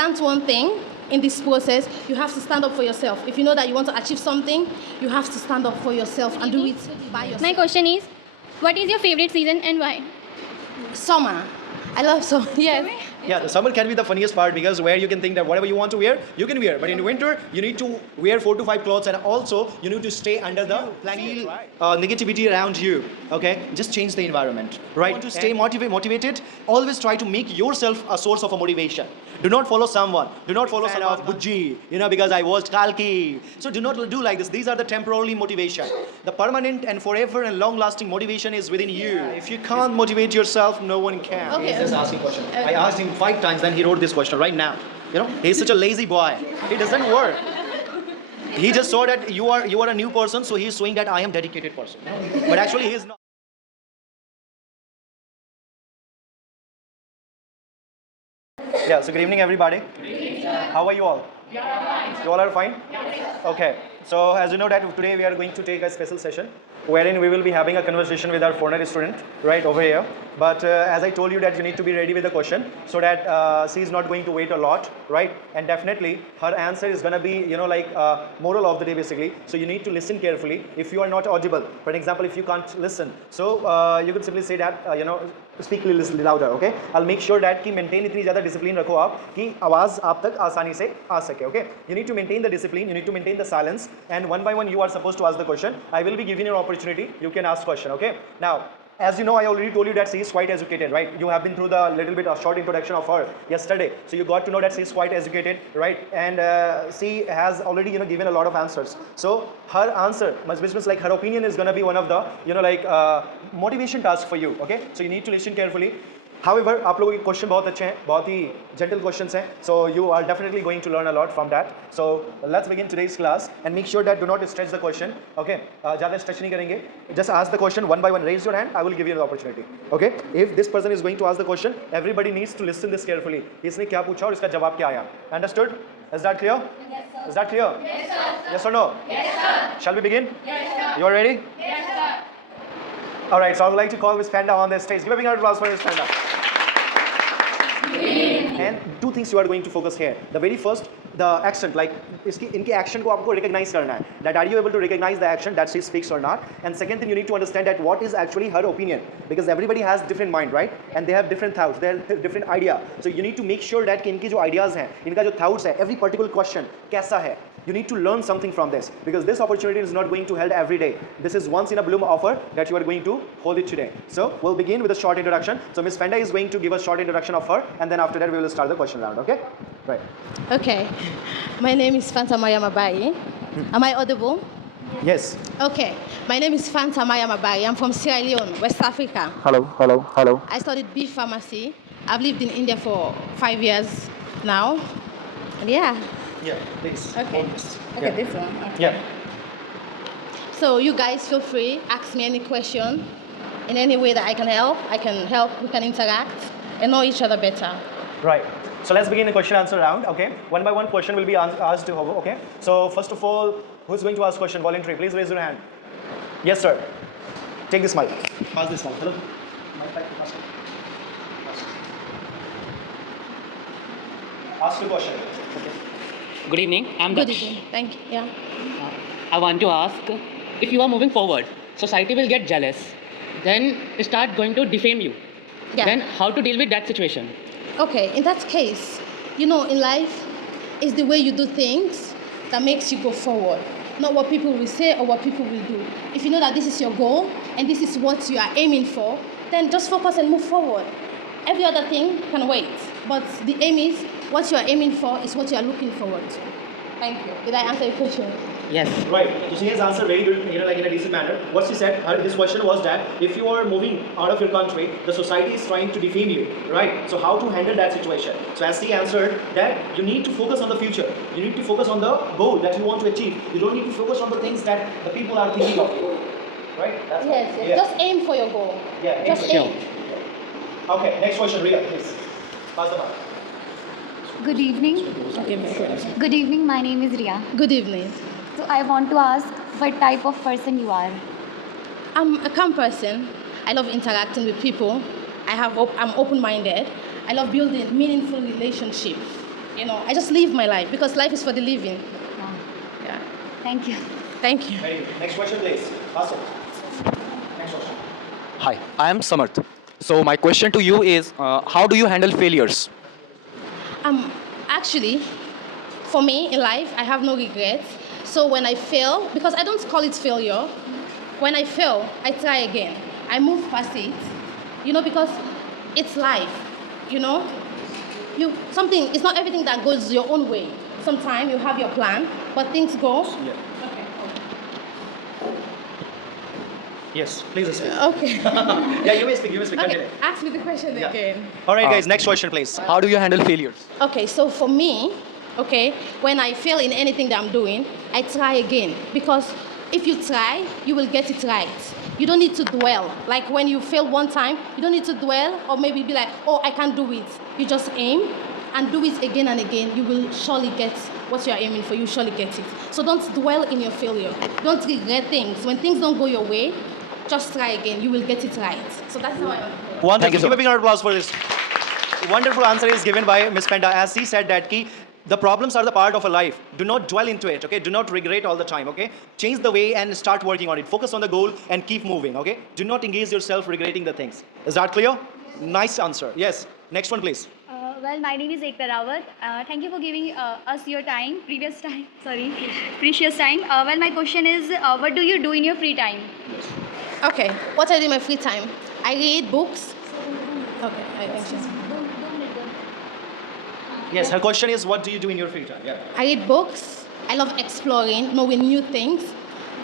learned one thing in this process, you have to stand up for yourself. If you know that you want to achieve something, you have to stand up for yourself and do it by yourself. My question is, what is your favorite season and why? Summer. I love summer. Yes. Yeah, the summer can be the funniest part because where you can think that whatever you want to wear, you can wear. But in winter, you need to wear 4 to 5 clothes, and also you need to stay under the blanket. Negativity around you. Okay, just change the environment. Right. Want to stay motivated? Always try to make yourself a source of a motivation. Do not follow someone. Do not follow someone of Bujji, because I watched Kalki. So do not do like this. These are the temporary motivation. The permanent and forever and long-lasting motivation is within you. If you can't motivate yourself, no one can. Okay. He's just asking question. I asked him 5 times, then he wrote this question right now. He's such a lazy boy. It doesn't work. He just saw that you are a new person, so he's showing that I am dedicated person. But actually, he's not. Yeah, so good evening, everybody. Good evening, how are you all? You all are fine? Okay, so as you know that today we are going to take a special session wherein we will be having a conversation with our foreigner student right over here. But as I told you that you need to be ready with the question so that she is not going to wait a lot, right? And definitely her answer is going to be, moral of the day basically. So you need to listen carefully. If you are not audible, for example, if you can't listen, so you could simply say that, speak a little louder, okay? I'll make sure that कि maintain इतनी ज़्यादा discipline रखो आप कि आवाज़ आप तक आसानी से आ सके, okay? You need to maintain the discipline, you need to maintain the silence, and one by one you are supposed to ask the question. I will be giving you an opportunity, you can ask question, okay? Now, as you know, I already told you that she is quite educated, right? You have been through the little bit of short introduction of her yesterday. So you got to know that she is quite educated, right? And she has already, given a lot of answers. So her answer, means like her opinion is going to be one of the, motivation task for you, okay? So you need to listen carefully. However, आप लोगों के question बहुत अच्छे हैं, बहुत ही gentle questions हैं, so you are definitely going to learn a lot from that. So let's begin today's class and make sure that do not stretch the question. Okay, ज़्यादा stretch नहीं करेंगे. Just ask the question one by one. Raise your hand. I will give you the opportunity. Okay, if this person is going to ask the question, everybody needs to listen this carefully. इसने क्या पूछा और इसका जवाब क्या आया? Understood? Is that clear? Yes, sir. Is that clear? Yes, sir. Yes or no? Yes, sir. Shall we begin? Yes, sir. You are ready? Yes, sir. All right. So I would like to call Miss Fanda on the stage. Give a big round of applause for Miss Fanda. And 2 things you are going to focus here. The very first, the accent, like इनके action को आपको recognize करना है. That are you able to recognize the action that she speaks or not? And second thing, you need to understand that what is actually her opinion, because everybody has different mind, right? And they have different thoughts, they have different idea. So you need to make sure that कि इनके जो ideas हैं, इनका जो thoughts है, every particular question कैसा है. You need to learn something from this, because this opportunity is not going to held every day. This is once in a blue moon offer that you are going to hold it today. So we'll begin with a short introduction. So Miss Fanda is going to give a short introduction of her, and then after that we will start the question round. Okay? Right. Okay. My name is Fanta Mabai. Am I audible? Yes. Okay. My name is Fanta Mabai. I'm from Sierra Leone, West Africa. Hello. I studied bee pharmacy. I've lived in India for 5 years now. And yeah. Yeah, please. Okay. Okay, this one. Okay. Yeah. So you guys feel free, ask me any question in any way that I can help. We can interact and know each other better. Right. So let's begin the question answer round, okay? One by one question will be asked to Hobo, okay? So first of all, who's going to ask question? Voluntary, please raise your hand. Yes, sir. Take this mic. Pass this mic. Hello. Ask the question. Okay. Good evening, I'm Good Daksh. evening. Thank you. Yeah. I want to ask, if you are moving forward, society will get jealous, then start going to defame you. Yeah. Then how to deal with that situation? Okay, in that case, in life, it's the way you do things that makes you go forward, not what people will say or what people will do. If you know that this is your goal and this is what you are aiming for, then just focus and move forward. Every other thing can wait, but the aim is what you are aiming for is what you are looking forward to. Thank you. Did I answer your question? Yes. Right. So she has answered very good, like in a decent manner. What she said, his question was that if you are moving out of your country, the society is trying to defame you, right? So how to handle that situation? So as she answered that you need to focus on the future. You need to focus on the goal that you want to achieve. You don't need to focus on the things that the people are thinking of you, right? That's Yes. Yeah. Just aim for your goal. Yeah. Just Sure. aim. Okay. Next question, Ria, please. Pass the mic. Good evening. Good evening. My name is Ria. Good evening. So I want to ask what type of person you are. I'm a calm person. I love interacting with people. I'm open-minded. I love building meaningful relationships. You know, I just live my life because life is for the living. Wow. Yeah. Thank you. Thank you. Very good. Next question, please. Pastor. Next question. Hi, I am Samarth. So my question to you is, how do you handle failures? Actually, for me in life, I have no regrets. So when I fail, because I don't call it failure, when I fail, I try again. I move past it, you know, because it's life, you know. It's not everything that goes your own way. Sometimes you have your plan, but things go. Yeah. Yes, please speak. Okay. Yeah, you may speak. Continue. Okay, ask me the question Yeah. again. All right, guys, next question, please. How do you handle failures? Okay, so for me, okay, when I fail in anything that I'm doing, I try again. Because if you try, you will get it right. You don't need to dwell. Like when you fail one time, you don't need to dwell or maybe be like, oh, I can't do it. You just aim and do it again and again. You will surely get what you are aiming for. You surely get it. So don't dwell in your failure. Don't regret things. When things don't go your way, just try again. You will get it right. So that's how I. Wonderful. Thank you so Give a big round of applause for this. Wonderful answer is given by Miss Fanda. As she said that the problems are the part of a life. Do not dwell into it, okay? Do not regret all the time, okay? Change the way and start working on it. Focus on the goal and keep moving, okay? Do not engage yourself regretting the things. Is that clear? Nice answer. Yes. Next one, please. Well, my name is Ekta Rawat. Thank you for giving us your time, precious time. Well, my question is, what do you do in your free time? Okay, what I do in my free time? I read books. Okay, I think she's. Yes, her question is, what do you do in your free time? Yeah. I read books. I love exploring, knowing new things.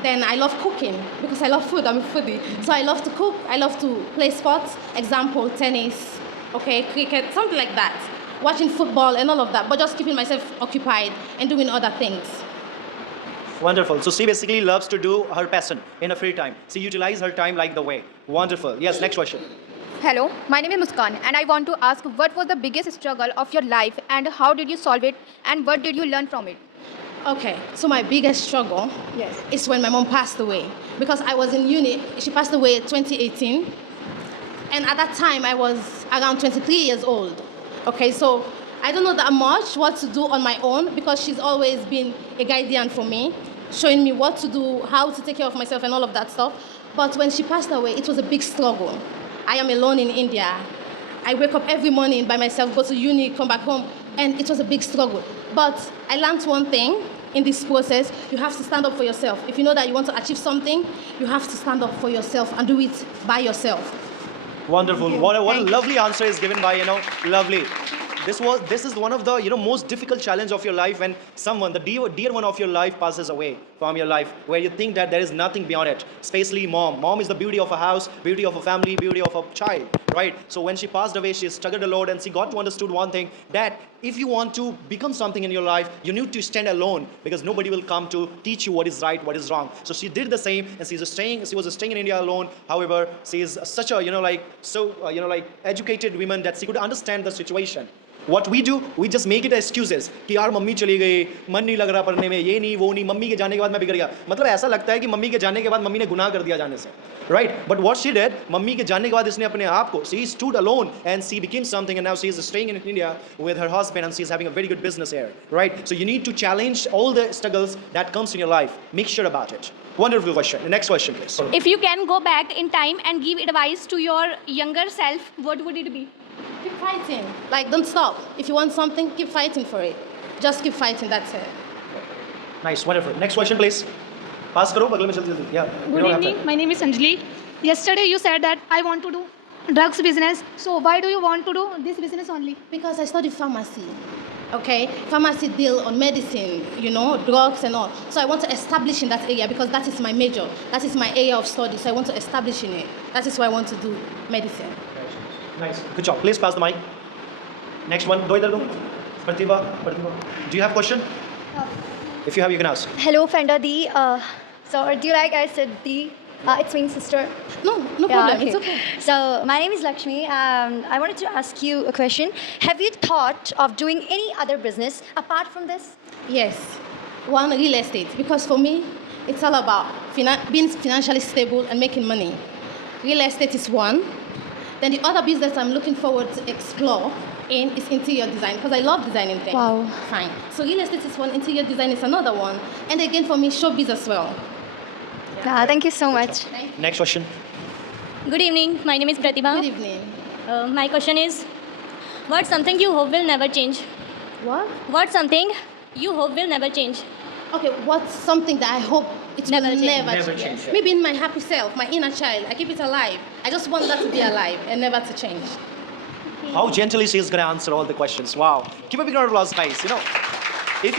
Then I love cooking because I love food. I'm a foodie. So I love to cook. I love to play sports. Example, tennis, okay, cricket, something like that. Watching football and all of that, but just keeping myself occupied and doing other things. Wonderful. So she basically loves to do her passion in her free time. She utilize her time like the way. Wonderful. Yes, next question. Hello, my name is Muskan and I want to ask what was the biggest struggle of your life and how did you solve it and what did you learn from it? Okay, so my biggest struggle is when my mom passed away because I was in uni. She passed away in 2018, and at that time I was around 23 years old. Okay, so I don't know that much what to do on my own because she's always been a guardian for me, showing me what to do, how to take care of myself and all of that stuff. But when she passed away, it was a big struggle. I am alone in India. I wake up every morning by myself, go to uni, come back home, and it was a big struggle. But I learned one thing in this process: you have to stand up for yourself. If you know that you want to achieve something, you have to stand up for yourself and do it by yourself. Wonderful. What a lovely answer is given by, lovely. This is one of the, most difficult challenge of your life when someone, the dear one of your life passes away from your life, where you think that there is nothing beyond it, especially mom. Mom is the beauty of a house, beauty of a family, beauty of a child, right? So when she passed away, she struggled a lot and she got to understood one thing, that if you want to become something in your life, you need to stand alone because nobody will come to teach you what is right, what is wrong. So she did the same and she was staying in India alone. However, she is such a, educated woman that she could understand the situation. What we do, we just make it excuses कि यार mummy चली गई, मन नहीं लग रहा पढ़ने में, ये नहीं वो नहीं, मम्मी के जाने के बाद मैं बिगड़ गया. मतलब ऐसा लगता है कि मम्मी के जाने के बाद मम्मी ने गुनाह कर दिया जाने से, right? But what she did, mummy के जाने के बाद इसने अपने आप को, she stood alone and she became something, and now she is staying in India with her husband and she is having a very good business here, right? So you need to challenge all the struggles that comes in your life. Make sure about it. Wonderful question. The next question, please. If you can go back in time and give advice to your younger self, what would it be? Keep fighting. Like, don't stop. If you want something, keep fighting for it. Just keep fighting, that's it. Nice, wonderful. Next question, please. Pass karo, bagel mein jaldi. Yeah. Good evening, my name is Anjali. Yesterday you said that I want to do drugs business. So why do you want to do this business only? Because I study pharmacy. Okay, pharmacy deal on medicine, drugs and all. So I want to establish in that area because that is my major. That is my area of study. So I want to establish in it. That is why I want to do medicine. Nice. Good job. Please pass the mic. Next one. Do idhar do. Pratibha. Do you have a question? If you have, you can ask. Hello, Fanda Di. So, do you like I said Di? It's mean sister. No problem. It's okay. So, my name is Lakshmi. I wanted to ask you a question. Have you thought of doing any other business apart from this? Yes. One, real estate. Because for me, it's all about being financially stable and making money. Real estate is one. Then the other business I'm looking forward to explore in is interior design because I love designing things. Wow. Fine. So real estate is one, interior design is another one. And again, for me, showbiz as well. Thank you so much. Next question. Good evening. My name is Pratibha. Good evening. My question is, what's something you hope will never change? What? What's something you hope will never change? Okay, what's something that I hope it Never will change. never change? Maybe in my happy self, my inner child, I keep it alive. I just want that to be alive and never to change. How gently she is going to answer all the questions. Wow. Keep a big round of applause, guys. You know, if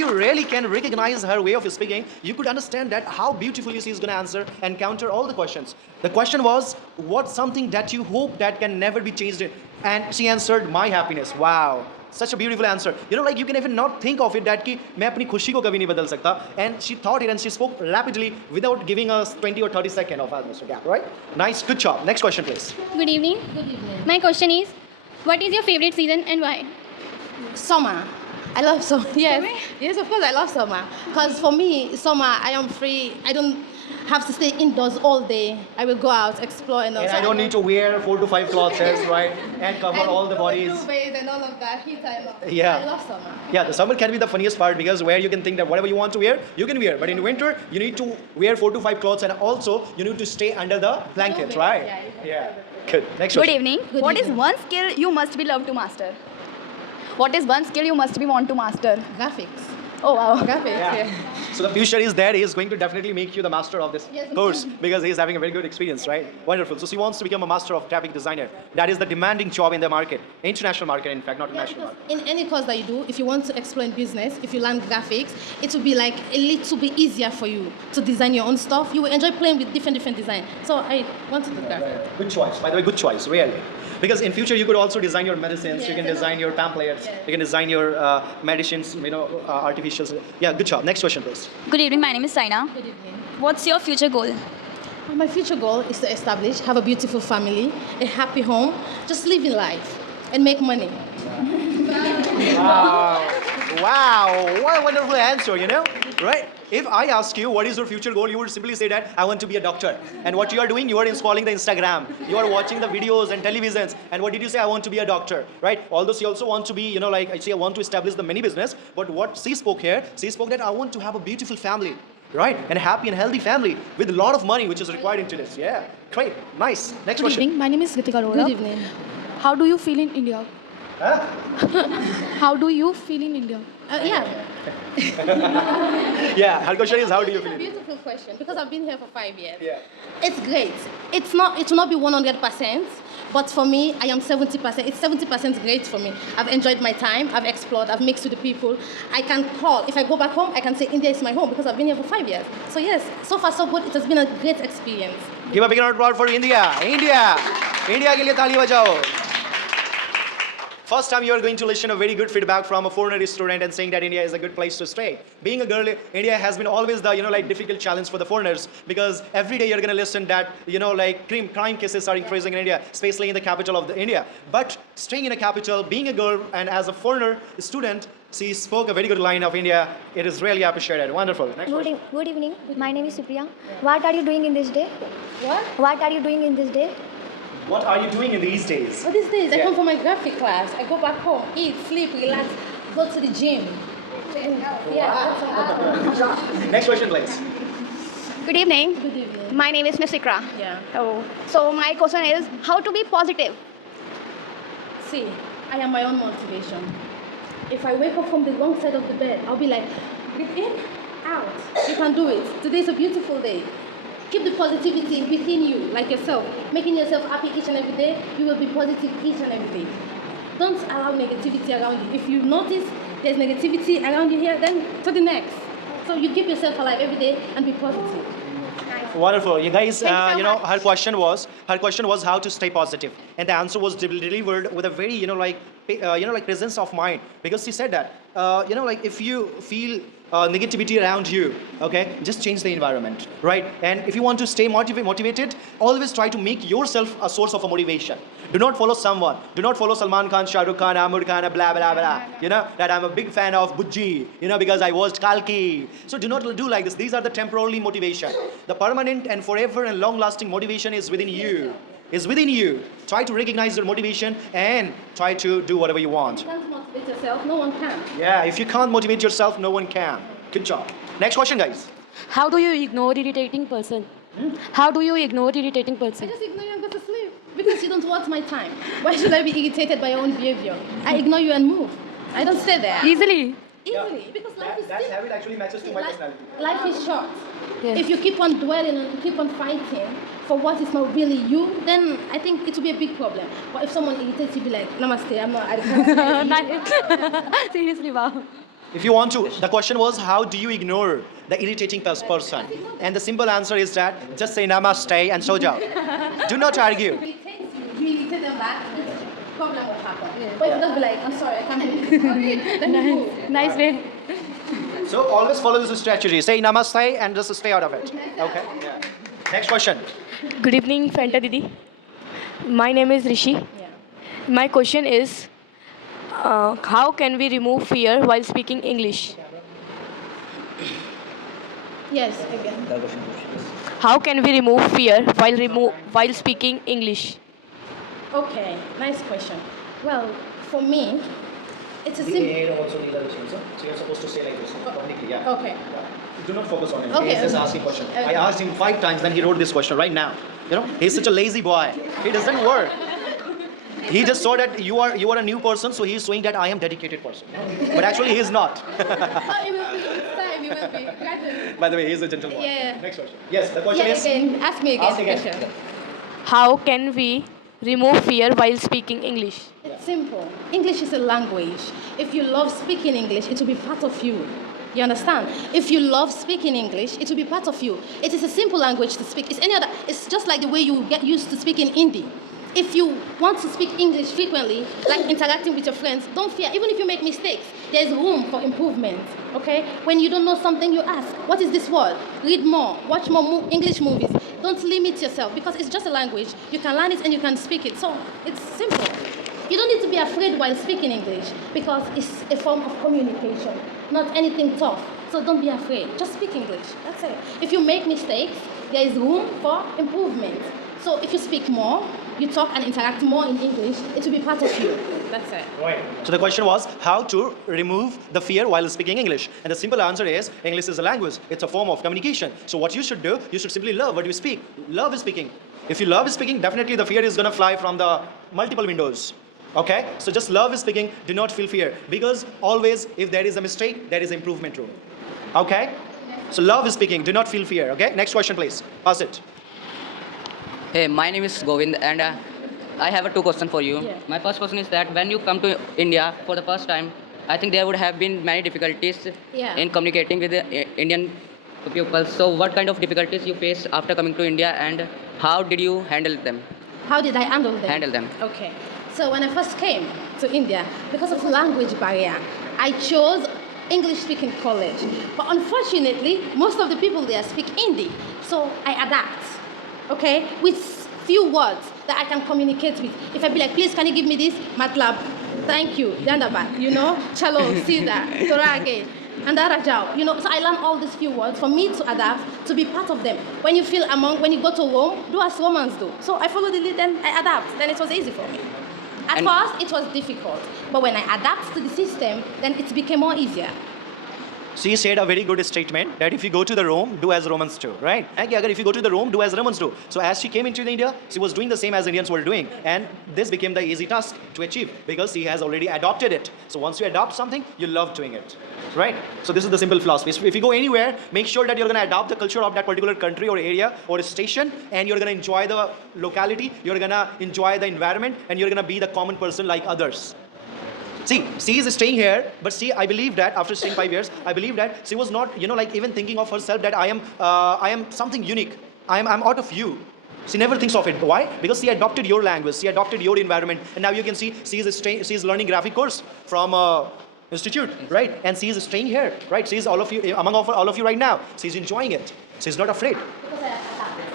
you really can recognize her way of speaking, you could understand that how beautifully she is going to answer and counter all the questions. The question was, what's something that you hope that can never be changed? And she answered, my happiness. Wow. Such a beautiful answer. You know, like you can even not think of it that कि मैं अपनी खुशी को कभी नहीं बदल सकता. And she thought it and she spoke rapidly without giving us 20 or 30 seconds of atmosphere gap, right? Nice, good job. Next question, please. Good evening. Good evening. My question is, what is your favorite season and why? Summer. I love summer. Yes. Yes, of course I love summer. Because for me, summer, I am free. I don't have to stay indoors all day. I will go out, explore and all. And I don't need to wear 4 to 5 clothes, right? And cover all the bodies. And all of that. Heat, I love. Yeah. I love summer. Yeah, the summer can be the funniest part because where you can think that whatever you want to wear, you can wear. But in winter, you need to wear 4 to 5 clothes and also you need to stay under the blanket, right? Yeah. Good. Next Good question. evening. Good What is evening. one skill you must be love to master? What is one skill you must be want to master? Graphics. Oh wow. Graphics, Yeah. So the future is there. He is going to definitely make you the master of this Yes. course because he is having a very good experience, right? Wonderful. So she wants to become a master of graphic designer. That is the demanding job in the market, international market, in fact, not Yeah, national because market. in any course that you do, if you want to explore in business, if you learn graphics, it will be like a little bit easier for you to design your own stuff. You will enjoy playing with different design. So I want to do graphics. Good choice. By the way, good choice, really. Because in future you could also design your medicines, you Yes, can I know. design your pamphlets, you can design your medicines, artificials. Yeah, good job. Next question, please. Good evening. My name is Saina. Good evening. What's your future goal? My future goal is to establish, have a beautiful family, a happy home, just live in life and make money. Wow, what a wonderful answer, right? If I ask you what is your future goal, you would simply say that I want to be a doctor. And what you are doing, you are installing the Instagram. You are watching the videos and televisions. And what did you say? I want to be a doctor, right? Although she also wants to be, like I say, I want to establish the mini business. But what she spoke here, she spoke that I want to have a beautiful family, right? And a happy and healthy family with a lot of money, which is required into this. Yeah, great, nice. Next Good question. evening. My name is Ritika Arora. Good evening. How do you feel in India? Huh? How do you feel in India? Yeah. Yeah, her question is how do you feel? Beautiful question because I've been here for 5 years. Yeah. It's great. It will not be 100%, but for me, I am 70%. It's 70% great for me. I've enjoyed my time. I've explored. I've mixed with the people. I can call. If I go back home, I can say India is my home because I've been here for 5 years. So yes, so far so good. It has been a great experience. Give a big round of applause for India. India के लिए ताली बजाओ. First time you are going to listen a very good feedback from a foreigner student and saying that India is a good place to stay. Being a girl, India has been always the difficult challenge for the foreigners because every day you're going to listen that crime cases are increasing in India, especially in the capital of India. But staying in a capital, being a girl, and as a foreigner student, she spoke a very good line of India. It is really appreciated. Wonderful. Next question. Good evening. My name is Supriya. What are you doing in this day? What are you doing in this day? What are you doing in these days? Oh, these days, I Yeah. come from my graphic class. I go back home, eat, sleep, relax, go to the gym. And, yeah. Next question, please. Good evening. Good evening. My name is Miss Ikra. Yeah. Oh, so my question is how to be positive. See, I am my own motivation. If I wake up from the wrong side of the bed, I'll be like, breathe in, out. You can do it. Today's a beautiful day. Keep the positivity within you, like yourself. Making yourself happy each and every day, you will be positive each and every day. Don't allow negativity around you. If you notice there's negativity around you here, then to the next. So you keep yourself alive every day and be positive. Wonderful. You guys, Thank you so much. her question was how to stay positive, and the answer was delivered with a very, presence of mind, because she said that, if you feel negativity around you, okay, just change the environment, right? And if you want to stay motivated, always try to make yourself a source of a motivation. Do not follow someone. Do not follow Salman Khan, Shah Rukh Khan, Amir Khan, blah, blah, blah. That I'm a big fan of Bujji, because I watched Kalki. So do not do like this. These are the temporary motivation. The permanent and forever and long-lasting motivation is within you. is within you. Try to recognize your motivation and try to do whatever you want. You can't motivate yourself, no one can. Yeah, if you can't motivate yourself, no one can. Good job. Next question, guys. How do you ignore irritating person? How do you ignore irritating I person? just ignore you and go to sleep because you don't want my time. Why should I be irritated by your own behavior? I ignore you and move. I don't stay there. Easily. Easily, because life is That habit actually matches to my personality. life is short. Yes. If you keep on dwelling and keep on fighting for what is not really you, then I think it will be a big problem. But if someone irritates you, be like, Namaste, I'm not. I can't. Seriously, wow. If you want to, the question was, how do you ignore the irritating person? And the simple answer is that just say namaste and so jao. Do not argue. You irritate them back, problem will happen. But if you just be like, I'm sorry, I can't do this. Then you move. Nice way. So always follow this strategy. Say namaste and just stay out of it. Okay? Yeah. Next question. Good evening, Fanda Didi. My name is Rishi. My question is, how can we remove fear while speaking English? Yes, again. How can we remove fear while speaking English? Okay, nice question. Well, for me, it's a simple. also these are the things. So you're supposed to say like this publicly. Yeah. Okay. Do not focus on him. Okay, He's just okay. asking question. Okay. I asked him 5 times, then he wrote this question right now. You know, he's such a lazy boy. He doesn't work. He just saw that you are a new person, so he's showing that I am dedicated person. But actually, he's not. Oh, it will be. It's time. It will be. Gradually. By the way, he's a gentle boy. Yeah. Next question. Yes, the question Yeah, is. again. Ask me again. Ask again. Question. How can we remove fear while speaking English? It's simple. English is a language. If you love speaking English, it will be part of you. You understand? If you love speaking English, it will be part of you. It is a simple language to speak. It's just like the way you get used to speaking Hindi. If you want to speak English frequently, like interacting with your friends, don't fear. Even if you make mistakes, there's room for improvement. Okay? When you don't know something, you ask, what is this word? Read more. Watch more English movies. Don't limit yourself because it's just a language. You can learn it and you can speak it. So it's simple. You don't need to be afraid while speaking English because it's a form of communication, not anything tough. So don't be afraid. Just speak English. That's it. If you make mistakes, there is room for improvement. So if you speak more, you talk and interact more in English, it will be part of you. That's it. Right. So the question was how to remove the fear while speaking English. And the simple answer is English is a language. It's a form of communication. So what you should do, you should simply love what you speak. Love is speaking. If you love speaking, definitely the fear is going to fly from the multiple windows. Okay? So just love is speaking. Do not feel fear. Because always, if there is a mistake, there is improvement room. Okay? So love is speaking. Do not feel fear. Okay? Next question, please. Pass it. Hey, my name is Govind and I have 2 questions for you. Yeah. My first question is that when you come to India for the first time, I think there would have been many difficulties Yeah. in communicating with the Indian people. So what kind of difficulties you faced after coming to India and how did you handle them? How did I handle them? Okay. So when I first came to India, because of language barrier, I chose English-speaking college. But unfortunately, most of the people there speak Hindi. So I adapt, okay, with few words that I can communicate with. If I be like, please, can you give me this? Matlab, thank you, Dandabad, you know, chalo, sida, torage, and darajao, you know. So I learned all these few words for me to adapt, to be part of them. When you go to Rome, do as Romans do. So I follow the lead and I adapt. Then it was easy for me. At first, it was difficult. But when I adapt to the system, then it became more easier. She said a very good statement that if you go to the Rome, do as Romans do, right? And if you go to the Rome, do as Romans do. So as she came into India, she was doing the same as Indians were doing. And this became the easy task to achieve because she has already adopted it. So once you adopt something, you love doing it, right? So this is the simple philosophy. So if you go anywhere, make sure that you're going to adopt the culture of that particular country or area or station, and you're going to enjoy the locality, you're going to enjoy the environment, and you're going to be the common person like others. See, she is staying here, but see, I believe that after staying 5 years, I believe that she was not, like even thinking of herself that I am something unique. I'm out of you. She never thinks of it. Why? Because she adopted your language, she adopted your environment, and now you can see she is learning graphic course from institute, right? And she is staying here, right? She is all of you among all of you right now. She's enjoying it. She's not afraid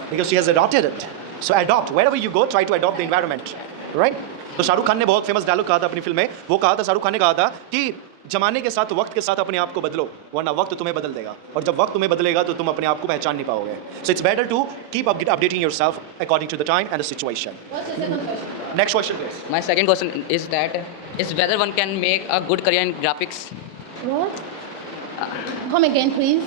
because she has adopted it. So adopt wherever you go. Try to adopt the environment, right? तो शाहरुख खान ने बहुत famous dialogue कहा था अपनी film में. वो कहा था, शाहरुख खान ने कहा था कि जमाने के साथ, वक्त के साथ अपने आप को बदलो, वरना वक्त तुम्हें बदल देगा, और जब वक्त तुम्हें बदलेगा तो तुम अपने आप को पहचान नहीं पाओगे. So it's better to keep updating yourself according to the time and the situation. What's your second question? Next question, please. My second question is that is whether one can make a good career in graphics. What? Come again, please.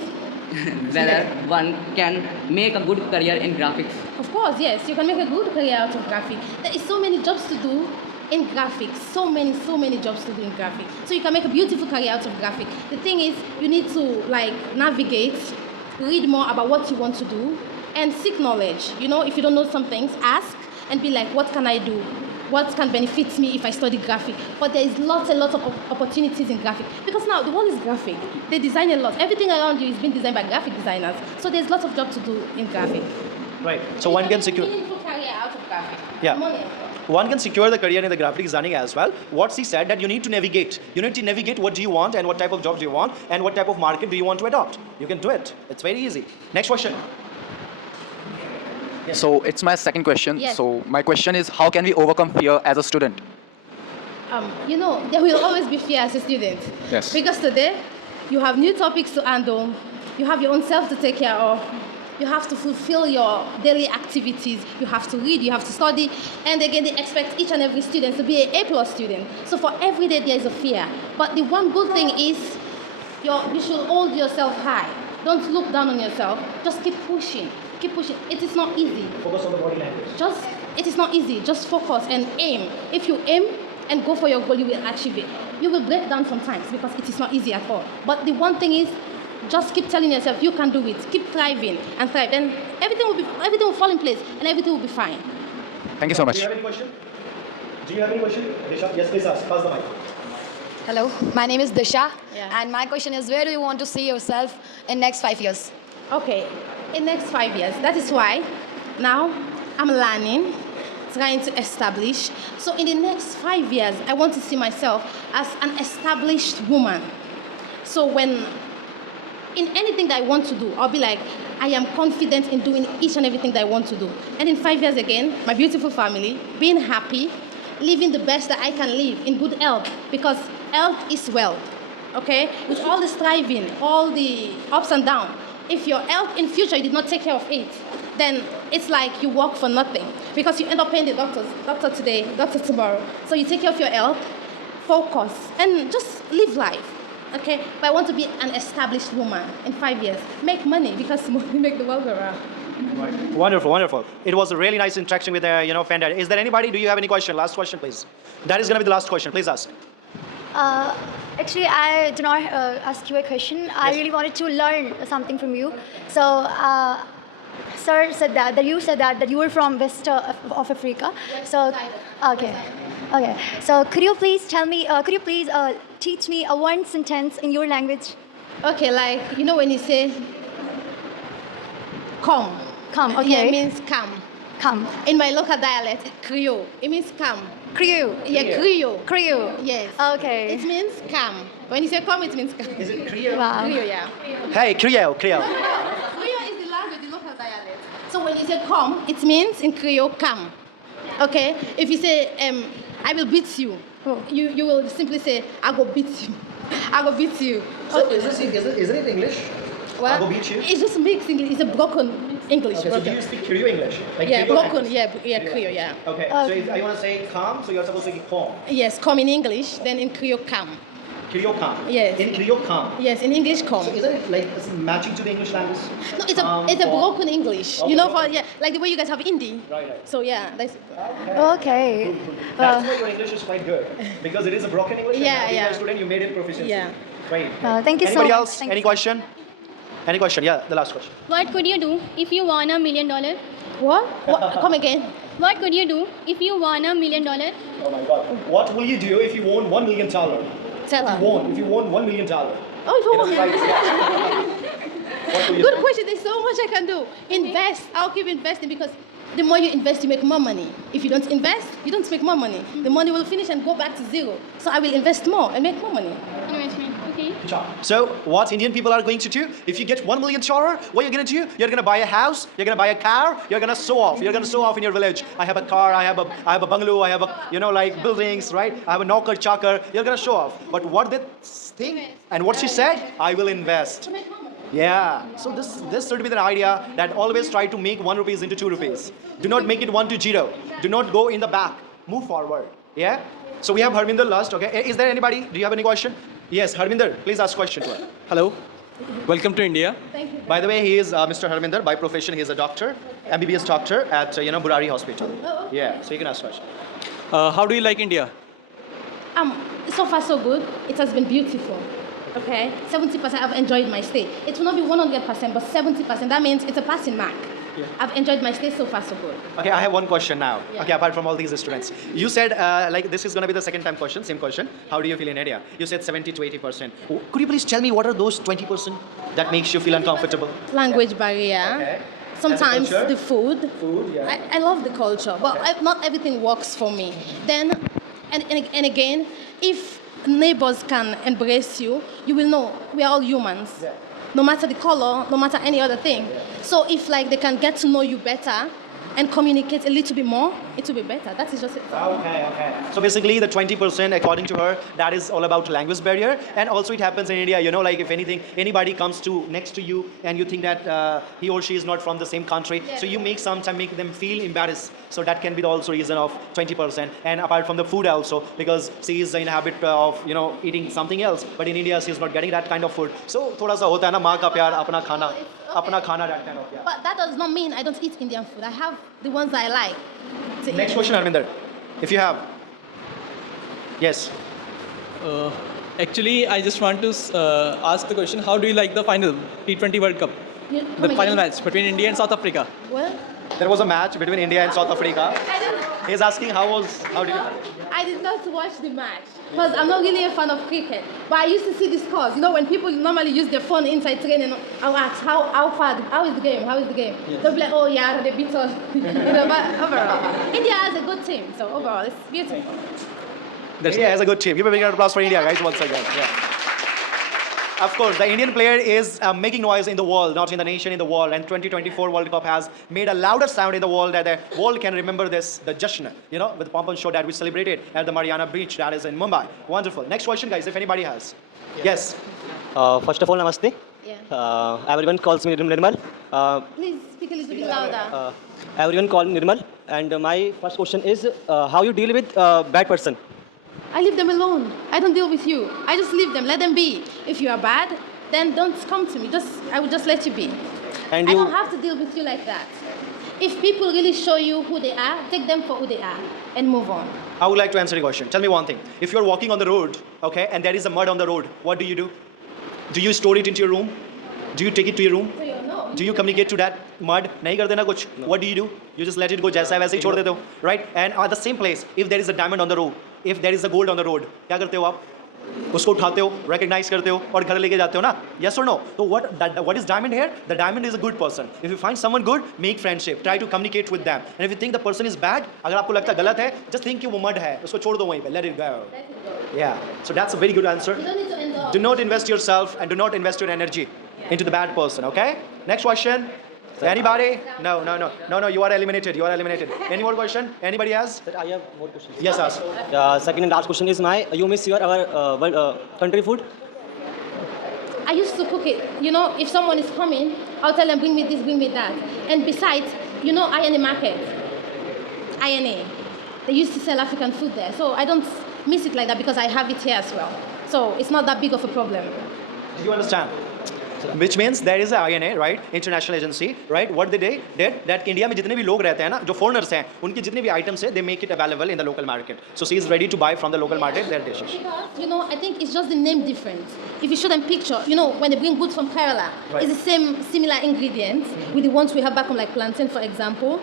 Whether one can make a good career in graphics. Of course, yes. You can make a good career out of graphics. There is so many jobs to do in graphics. So many jobs to do in graphics. So you can make a beautiful career out of graphics. The thing is, you need to navigate, read more about what you want to do, and seek knowledge. You know, if you don't know some things, ask and be like, what can I do? What can benefit me if I study graphic? But there is lots and lots of opportunities in graphic. Because now the world is graphic. They design a lot. Everything around you is being designed by graphic designers. So there's lots of jobs to do in graphic. Right. So one can secure. Meaningful career out of graphic. Yeah. Money. One can secure the career in the graphic designing as well. What he said that you need to navigate. You need to navigate what do you want and what type of jobs do you want and what type of market do you want to adopt. You can do it. It's very easy. Next question. Yes. So it's my second question. Yes. So my question is, how can we overcome fear as a student? You know, there will always be fear as a student. Yes. Because today, you have new topics to handle. You have your own self to take care of. You have to fulfill your daily activities. You have to read, you have to study. And again, they expect each and every student to be an A+ student. So for every day, there is a fear. But the one good thing is, you should hold yourself high. Don't look down on yourself. Just keep pushing. Keep pushing. It is not easy. Focus on the body language. It is not easy. Just focus and aim. If you aim and go for your goal, you will achieve it. You will break down sometimes because it is not easy at all. But the one thing is, just keep telling yourself you can do it. Keep thriving and thrive. Then everything will fall in place and everything will be fine. Thank you so much. Do you have any question? Disha? Yes, please ask. Pass the mic. Hello, my name is Disha, Yeah. and my question is, where do you want to see yourself in next 5 years? Okay, in next 5 years. That is why now I'm learning, trying to establish. So in the next 5 years, I want to see myself as an established woman. So in anything that I want to do, I'll be like, I am confident in doing each and everything that I want to do. And in 5 years again, my beautiful family, being happy, living the best that I can live in good health, because health is wealth, okay? With all the striving, all the ups and downs, if your health in future you did not take care of it, then it's like you work for nothing, because you end up paying the doctor today, doctor tomorrow. So you take care of your health, focus, and just live life. Okay, but I want to be an established woman in 5 years. Make money, because money make the world go round. Right. Wonderful, wonderful. It was a really nice interaction with Fanda. Is there anybody? Do you have any question? Last question, please. That is going to be the last question. Please ask. Actually, I do not ask you a question. I really wanted to learn something from you. So, sir said that you said that you were from west of Africa. So, okay. So, could you please tell me? Could you please teach me a one sentence in your language? Okay, like when you say come. Come. Okay, Okay. it means come. Come. In my local dialect, Creole, it means come. Creole. Yeah, Creole. Creole. Yes. Okay. It means come. When you say come, it means come. Is it Creole? Wow. Creole, yeah. Hey, Creole. Creole is the language, the local dialect. So when you say come, it means in Creole come. Okay? If you say I will beat you, you will simply say I go beat you. I go beat you. So isn't it English? Well, I go beat you? It's just mixed English. It's a broken English. Okay, so do you speak Creole English? Like Yeah, Creole broken. language? Yeah, Creole. Yeah. Okay, so if I want to say come, so you're supposed to say come. Yes, come in English. Then in Creole, come. Creole come. Yes. In Creole come. Yes, in English, come. So isn't it like matching to the English language? No, it's a broken English. Okay, You know, broken. like the way you guys have Hindi. Right. So yeah, that's. Okay. That's why your English is quite good, because it is a broken English. Yeah, and yeah. As a student, you made it proficiency. Yeah. Right. Thank you so Anybody much. else? Thank Any you. question? Any question? Yeah, the last question. What could you do if you won $1 million? What? Come again? What could you do if you won $1 million? Oh my God. What will you do if you won $1 million? Tell her. If you won $1 million. Oh, if you In a want. flight, what will you Good do? question. There's so much I can do. Invest. I'll keep investing, because the more you invest, you make more money. If you don't invest, you don't make more money. The money will finish and go back to zero. So I will invest more and make more money. Investment. Okay. So what Indian people are going to do? If you get $1 million, what you're going to do? You're going to buy a house, you're going to buy a car, you're going to show off. You're going to show off in your village. I have a car, I have a bungalow, I have like buildings, right? I have a knocker chakar. You're going to show off. But what they think and what she said, I will invest. Yeah. So this should be the idea that always try to make 1 rupees into 2 rupees. Do not make it 1 to 0. Do not go in the back. Move forward. Yeah. So we have Harminder last. Okay. Is there anybody? Do you have any question? Yes, Harminder, please ask question to her. Hello. Welcome to India. Thank you. By the way, he is Mr. Harminder. By profession, he is a doctor, MBBS doctor at Burari Hospital. Oh, okay. Yeah, so you can ask question. How do you like India? So far so good. It has been beautiful. Okay, 70% I've enjoyed my stay. It will not be 100%, but 70%. That means it's a passing mark. Yeah. I've enjoyed my stay so far so good. Okay, I have one question now. Yeah. Okay, apart from all these students, you said like this is going to be the second time question, same question. How do you feel in India? You said 70 to 80%. Could you please tell me what are those 20% that makes you feel uncomfortable? Language barrier. Okay. Sometimes And the the food. Food, yeah. I love the culture, but not everything works for me. Then, and again, if neighbors can embrace you, you will know we are all humans. Yeah. No matter the color, no matter any other thing. So if like they can get to know you better and communicate a little bit more, it will be better. That is just it. Okay. So basically the 20%, according to her, that is all about language barrier. And also it happens in India, like if anything, anybody comes to next to you and you think that he or she is not from the same country. Yeah. So you make them feel embarrassed. So that can be the also reason of 20%. And apart from the food also, because she is in habit of, eating something else. But in India, she is not getting that kind of food. So thoda sa hota hai na, maa ka pyar, apna khana, that kind of, yeah. But that does not mean I don't eat Indian food. I have the ones I like. to Next eat. question, Arvinder. If you have. Yes. Actually, I just want to ask the question, how do you like the final T20 World Cup? You- The come final again? match between India and South Africa. Well, There was a match between India and South Africa. He's asking how did you? I did not watch the match because I'm not really a fan of cricket. But I used to see the scores. When people normally use their phone inside training, I'll ask how is the game? How is the game? Yes. They'll be like, oh yeah, they beat us. But overall, India has a good team. So overall, it's beautiful. India has a good team. Give a big round of applause for India, guys, once again. Yeah. Of course, the Indian player is making noise in the world, not in the nation, in the world. And 2024 World Cup has made a louder sound in the world that the world can remember this, the Jashn, with the pomp and show that we celebrated at the Mariana Beach, that is in Mumbai. Wonderful. Next question, guys, if anybody has. Yes. First of all, namaste. Yeah. Everyone calls me Nirmal. Please speak a little bit louder. Everyone calls me Nirmal. And my first question is, how you deal with bad person? I leave them alone. I don't deal with you. I just leave them. Let them be. If you are bad, then don't come to me. I will just let you be. And I you- don't have to deal with you like that. If people really show you who they are, take them for who they are and move on. I would like to answer the question. Tell me one thing. If you're walking on the road, okay, and there is a mud on the road, what do? Do you store it into your room? Do you take it to your room? So you know. Do you communicate to that mud? नहीं करते ना कुछ. What do? You just let it go जैसा है वैसे ही छोड़ देते हो, right? And at the same place, if there is a diamond on the road, if there is a gold on the road, क्या करते हो आप? उसको उठाते हो, recognize करते हो और घर लेके जाते हो ना? Yes or no? So what is diamond here? The diamond is a good person. If you find someone good, make friendship. Try to communicate with them. And if you think the person is bad, अगर आपको लगता है गलत है, just think कि वो mud है, उसको छोड़ दो वहीं पे. Let it go. Yeah. So that's a very good answer. You don't need to indulge. Do not invest yourself and do not invest your energy into the bad person, okay? Next question. Anybody? No, you are eliminated. Any more question? Anybody has? Sir, I have more questions. Yes, ask. Second and last question is you miss our country food? I used to cook it. If someone is coming, I'll tell them, bring me this, bring me that. And besides, INA market. INA. They used to sell African food there. So I don't miss it like that because I have it here as well. So it's not that big of a problem. Do you understand? Which means there is a INA, right? International agency, right? What they did that India में जितने भी लोग रहते हैं ना, जो foreigners हैं, उनके जितने भी items हैं, they make it available in the local market. So she is ready to buy from the local market their dishes. Because, I think it's just the name different. If you show them picture, when they bring goods from Kerala, Right. it's the same similar ingredients with the ones we have back home, like plantain, for example,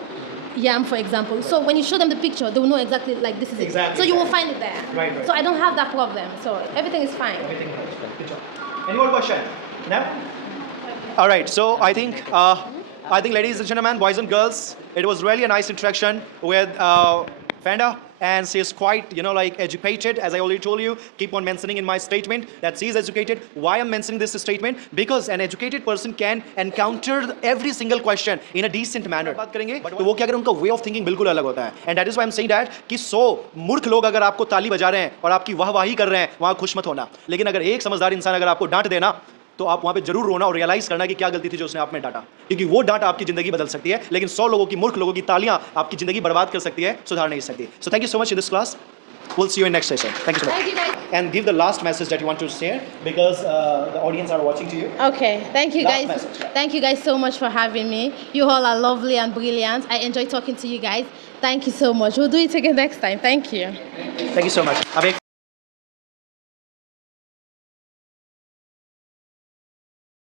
yam, for example. So when you show them the picture, they will know exactly like this is Exactly. it. So you will find it there. Right. So I don't have that problem. So everything is fine. Good job. Any more question? No? All right. So I think, ladies and gentlemen, boys and girls, it was really a nice interaction with Fanda and she is quite, like educated, as I already told you. Keep on mentioning in my statement that she is educated. Why I'm mentioning this statement? Because an educated person can encounter every single question in a decent manner. बात करेंगे, तो वो क्या करें, उनका way of thinking बिल्कुल अलग होता है. And that is why I'm saying that कि 100 मूर्ख लोग अगर आपको ताली बजा रहे हैं और आपकी वाहवाही कर रहे हैं, वहाँ खुश मत होना. लेकिन अगर एक समझदार इंसान अगर आपको डांट देना, तो आप वहाँ पे जरूर रोना और रियलाइज करना कि क्या गलती थी जो उसने आप में डांटा, क्योंकि वो डांट आपकी जिंदगी बदल सकती है, लेकिन 100 लोगों की, मूर्ख लोगों की तालियां आपकी जिंदगी बर्बाद कर सकती है, सुधार नहीं सकती. So thank you so much in this class. We'll see you in next session. Thank you so much. Thank you, guys. And give the last message that you want to share, because the audience are watching to you. Okay, thank you Last guys. message. Thank you guys so much for having me. You all are lovely and brilliant. I enjoy talking to you guys. Thank you so much. We'll do it again next time. Thank you. Thank you so much.